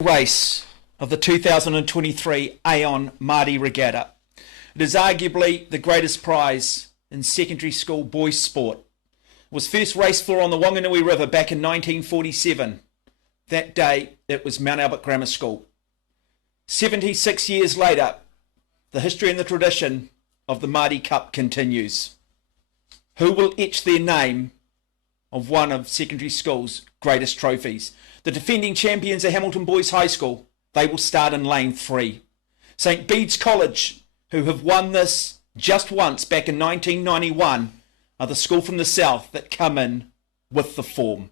Race of the 2023 Aon Maadi Regatta. It is arguably the greatest prize in secondary school boys sport. It was first raced for on the Wanganui River back in 1947. That day it was Mount Albert Grammar School. 76 years later, the history and the tradition of the Maadi Cup continues. Who will etch their name of one of secondary school's greatest trophies? The defending champions of Hamilton Boys High School, they will start in lane 3. St Bede's College, who have won this just once back in 1991, are the school from the south that come in with the form.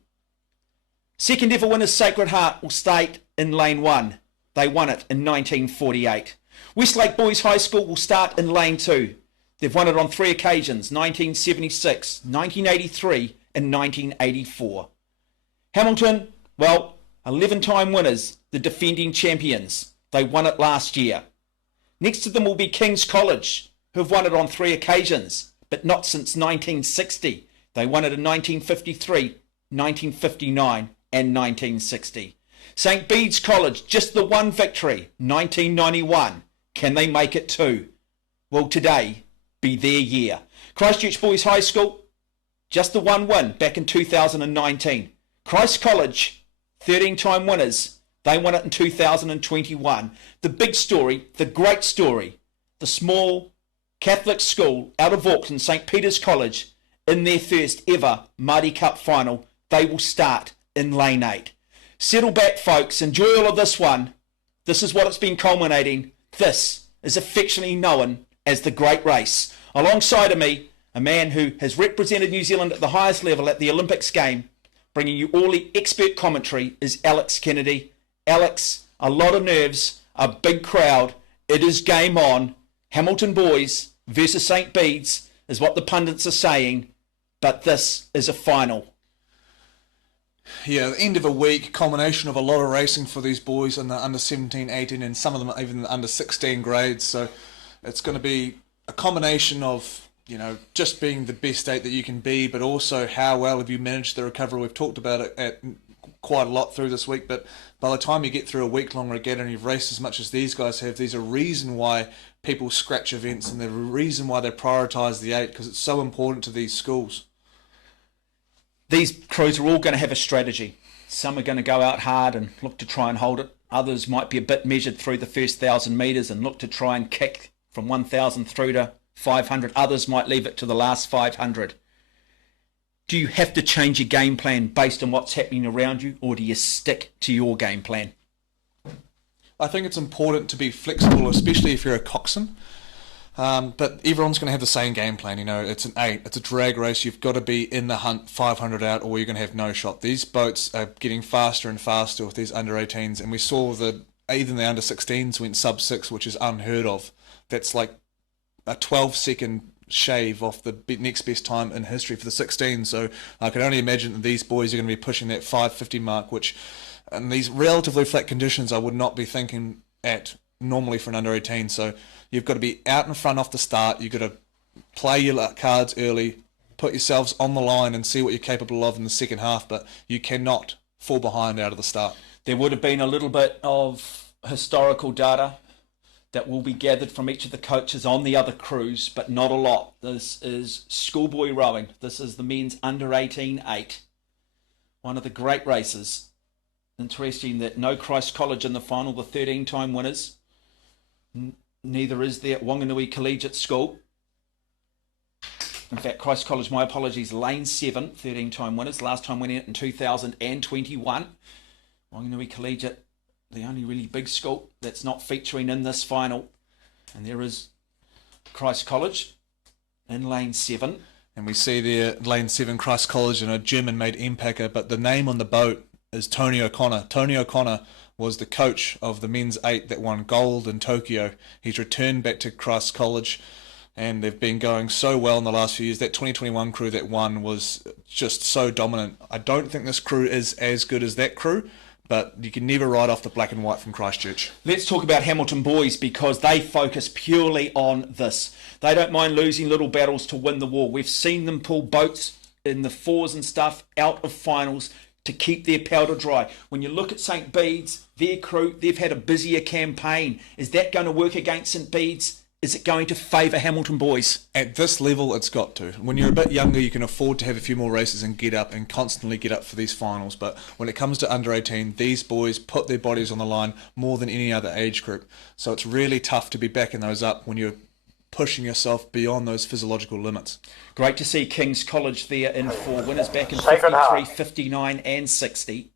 Second ever winners Sacred Heart will start in lane 1. They won it in 1948. Westlake Boys High School will start in lane 2. They've won it on 3 occasions, 1976, 1983 and 1984. Hamilton, well, 11-time winners, the defending champions. They won it last year. Next to them will be King's College, who have won it on 3 occasions, but not since 1960. They won it in 1953, 1959 and 1960. St Bede's College, just the one victory, 1991. Can they make it 2? Will today be their year? Christchurch Boys High School, just the one win back in 2019. Christ College, 13-time winners. They won it in 2021. The big story, the great story, the small Catholic school out of Auckland, St Peter's College, in their first ever Maadi Cup final. They will start in lane 8. Settle back, folks. Enjoy all of this one. This is what it's been culminating. This is affectionately known as the Great Race. Alongside of me, a man who has represented New Zealand at the highest level at the Olympics game, bringing you all the expert commentary, is Alex Kennedy. Alex, a lot of nerves, a big crowd. It is game on. Hamilton Boys versus St Bede's is what the pundits are saying, but this is a final. Yeah, the end of a week, culmination of a lot of racing for these boys in the under 17, 18 and some of them even the under 16 grades. So it's going to be a combination of, you know, just being the best state that you can be, but also how well have you managed the recovery. We've talked about it at quite a lot through this week, but by the time you get through a week-long regatta and you've raced as much as these guys have, there's a reason why people scratch events and the reason why they prioritise the 8, because it's so important to these schools. These crews are all going to have a strategy. Some are going to go out hard and look to try and hold it. Others might be a bit measured through the first 1,000 metres and look to try and kick from 1,000 through to 500. Others might leave it to the last 500. Do you have to change your game plan based on what's happening around you, or do you stick to your game plan? I think it's important to be flexible, especially if you're a coxswain. But everyone's going to have the same game plan. You know, it's an 8, it's a drag race. You've got to be in the hunt 500 out, or you're going to have no shot. These boats are getting faster and faster with these under 18s, and we saw that even the under 16s went sub 6, which is unheard of. That's like a 12-second shave off the next best time in history for the 16. So I can only imagine that these boys are going to be pushing that 550 mark, which in these relatively flat conditions I would not be thinking at normally for an under 18. So you've got to be out in front off the start. You've got to play your cards early, put yourselves on the line and see what you're capable of in the second half, but you cannot fall behind out of the start. There would have been a little bit of historical data that will be gathered from each of the coaches on the other crews, but not a lot. This is schoolboy rowing. This is the men's under 18 8. One of the great races. Interesting that no Christ College in the final, the 13-time winners. Neither is there at Wanganui Collegiate School. In fact, Christ College, my apologies, lane 7, 13-time winners. Last time winning it in 2021. Wanganui Collegiate, the only really big school that's not featuring in this final. And there is Christ College in lane 7. And we see there lane 7 Christ College and a German-made Empacker, but the name on the boat is Tony O'Connor. Tony O'Connor was the coach of the men's 8 that won gold in Tokyo. He's returned back to Christ College, and they've been going so well in the last few years. That 2021 crew that won was just so dominant. I don't think this crew is as good as that crew, but you can never write off the black and white from Christchurch. Let's talk about Hamilton Boys, because they focus purely on this. They don't mind losing little battles to win the war. We've seen them pull boats in the 4s and stuff out of finals, to keep their powder dry. When you look at St Bede's, their crew, they've had a busier campaign. Is that going to work against St Bede's? Is it going to favour Hamilton boys? At this level, it's got to. When you're a bit younger, you can afford to have a few more races and get up and constantly get up for these finals. But when it comes to under 18, these boys put their bodies on the line more than any other age group. So it's really tough to be backing those up when you're pushing yourself beyond those physiological limits. Great to see King's College there in for winners back in 53, 59 and 60.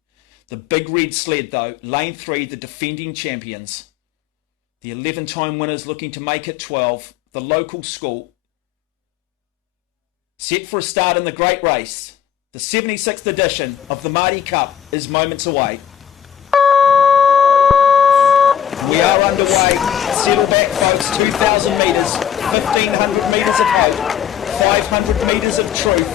The big red sled though, lane 3, the defending champions. The 11-time winners looking to make it 12. The local school. Set for a start in the great race. The 76th edition of the Maadi Cup is moments away. We are underway. Settle back, folks. 2,000 metres, 1,500 metres of hope, 500 metres of truth,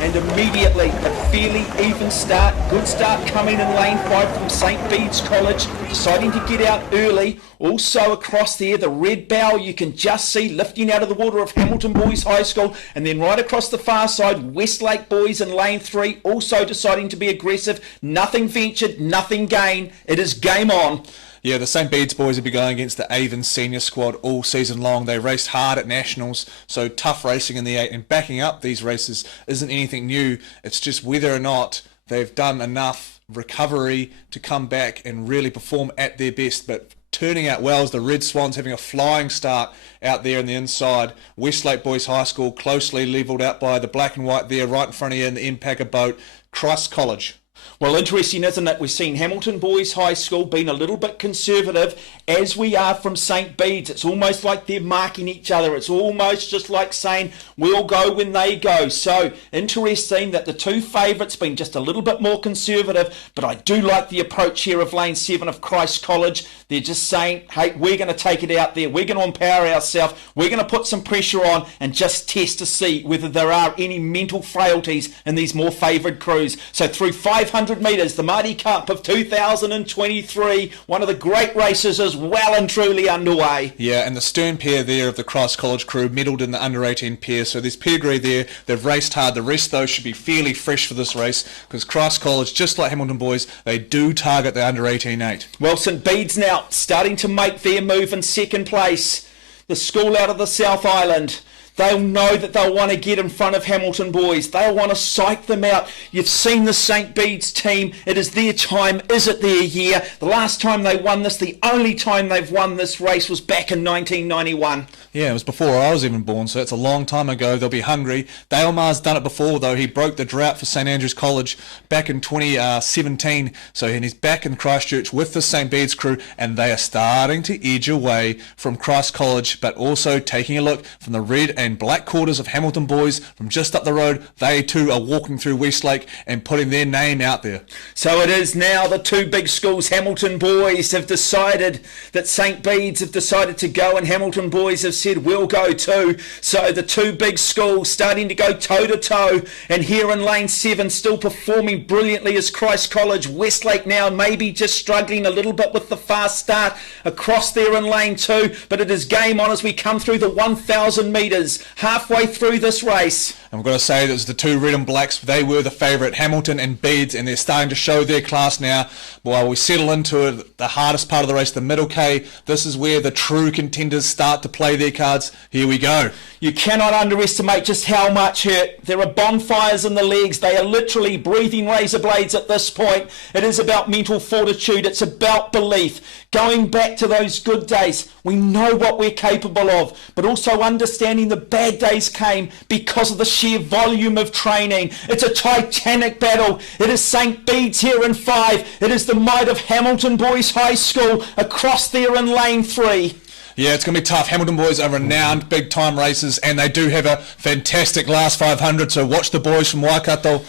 and immediately a fairly even start. Good start coming in lane 5 from St Bede's College, deciding to get out early. Also across there, the red bow you can just see lifting out of the water of Hamilton Boys High School, and then right across the far side, Westlake Boys in lane 3, also deciding to be aggressive. Nothing ventured, nothing gained. It is game on. Yeah, the St Bede's boys have been going against the Avon senior squad all season long. They raced hard at nationals, so tough racing in the 8, and backing up these races isn't anything new. It's just whether or not they've done enough recovery to come back and really perform at their best. But turning out well as the Red Swans having a flying start out there in the inside. Westlake Boys High School closely levelled out by the black and white there right in front of you in the Impacker boat. Christ College. Well, interesting, isn't it? We've seen Hamilton Boys High School being a little bit conservative, as we are from St Bede's. It's almost like they're marking each other. It's almost just like saying, we'll go when they go. So, interesting that the two favourites been just a little bit more conservative, but I do like the approach here of lane 7 of Christ College. They're just saying, hey, we're going to take it out there. We're going to empower ourselves. We're going to put some pressure on and just test to see whether there are any mental frailties in these more favoured crews. So, through 500 metres, the Maadi Cup of 2023, one of the great races is well and truly underway. Yeah, and the stern pair there of the Christ College crew medalled in the under 18 pair, so there's pedigree there. They've raced hard. The rest though should be fairly fresh for this race, because Christ College, just like Hamilton Boys, they do target the under 18 8. Well, St Bede's now starting to make their move in second place. The school out of the South Island. They'll know that they'll want to get in front of Hamilton Boys. They'll want to psych them out. You've seen the St Bede's team. It is their time. Is it their year? The last time they won this, the only time they've won this race was back in 1991. Yeah, it was before I was even born, so it's a long time ago. They'll be hungry. Dale Maher's done it before, though. He broke the drought for St Andrews College back in 2017. So he's back in Christchurch with the St Bede's crew, and they are starting to edge away from Christ College, but also taking a look from the red and black quarters of Hamilton Boys from just up the road. They too are walking through Westlake and putting their name out there. So it is now the two big schools. Hamilton Boys have decided that St Bede's have decided to go, and Hamilton Boys have said we'll go too. So the two big schools starting to go toe to toe, and here in lane 7 still performing brilliantly is Christ College. Westlake now maybe just struggling a little bit with the fast start across there in lane 2, but it is game on as we come through the 1,000 metres. Halfway through this race. I'm going to say that it was the two red and blacks. They were the favourite, Hamilton and Bede's, and they're starting to show their class now. While we settle into it, the hardest part of the race, the middle K, this is where the true contenders start to play their cards. Here we go. You cannot underestimate just how much hurt. There are bonfires in the legs. They are literally breathing razor blades at this point. It is about mental fortitude. It's about belief. Going back to those good days, we know what we're capable of, but also understanding the bad days came because of the sheer volume of training. It's a titanic battle. It is St Bede's here in 5. It is the might of Hamilton Boys High School across there in lane 3. Yeah, it's going to be tough. Hamilton Boys are renowned big-time racers, and they do have a fantastic last 500, so watch the boys from Waikato.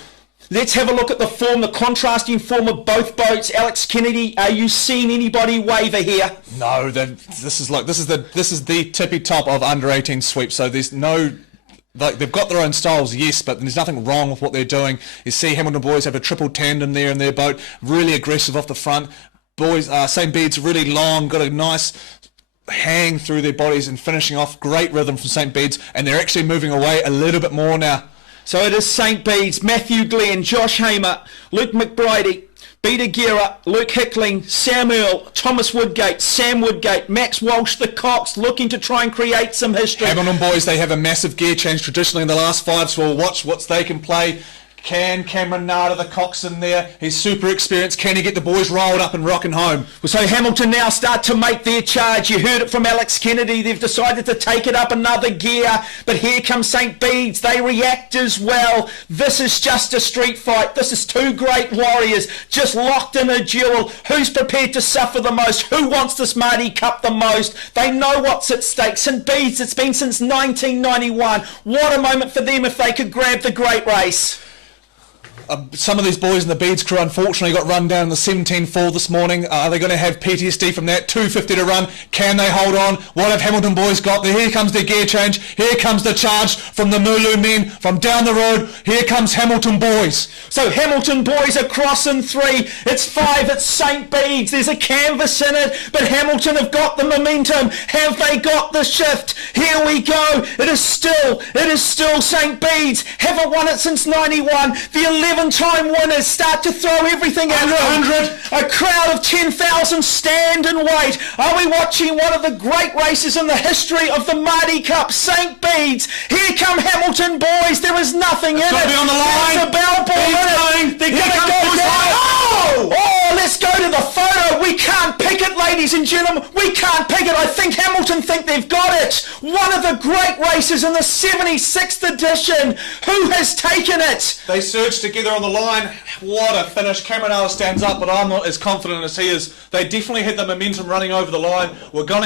Let's have a look at the form, the contrasting form of both boats. Alex Kennedy, are you seeing anybody waver here? No, this is the tippy top of under 18 sweep. So there's no, like, they've got their own styles, yes, but there's nothing wrong with what they're doing. You see Hamilton Boys have a triple tandem there in their boat, really aggressive off the front. Boys, St Bede's really long, got a nice hang through their bodies and finishing off. Great rhythm from St Bede's, and they're actually moving away a little bit more now. So it is St Bede's, Matthew Glenn, Josh Hamer, Luke McBridie, Peter Guerra, Luke Hickling, Sam Earl, Thomas Woodgate, Sam Woodgate, Max Walsh, the Cox, looking to try and create some history. Hamilton boys, they have a massive gear change traditionally in the last 5, so we'll watch what they can play. Can Cameron Nada, the coxswain there, he's super experienced. Can he get the boys rolled up and rocking home? Well, so Hamilton now start to make their charge. You heard it from Alex Kennedy. They've decided to take it up another gear. But here comes St Bede's. They react as well. This is just a street fight. This is two great warriors just locked in a duel. Who's prepared to suffer the most? Who wants this Maadi Cup the most? They know what's at stake. St Bede's, it's been since 1991. What a moment for them if they could grab the great race. Some of these boys in the Beads crew unfortunately got run down in the 17-4 this morning. Are they going to have PTSD from that? 250 to run. Can they hold on? What have Hamilton boys got? Here comes their gear change. Here comes the charge from the Mulu men from down the road. Here comes Hamilton boys. So Hamilton boys across in 3. It's 5. It's St Bede's. There's a canvas in it, but Hamilton have got the momentum. Have they got the shift? Here we go. It is still St Bede's. Haven't won it since 91. The 11-time winners start to throw everything at them. 100. A crowd of 10,000 stand and wait. Are we watching one of the great races in the history of the Maadi Cup? St Bede's. Here come Hamilton boys. There is nothing in it. Be on the line. There's a bell ball in it. They're going to go down. Oh, let's go to the photo. We can't pick it, ladies and gentlemen. We can't pick it. I think Hamilton think they've got it. One of the great races in the 76th edition. Who has taken it? They surge together on the line. What a finish. Cameron Nada stands up, but I'm not as confident as he is. They definitely had the momentum running over the line. We're going to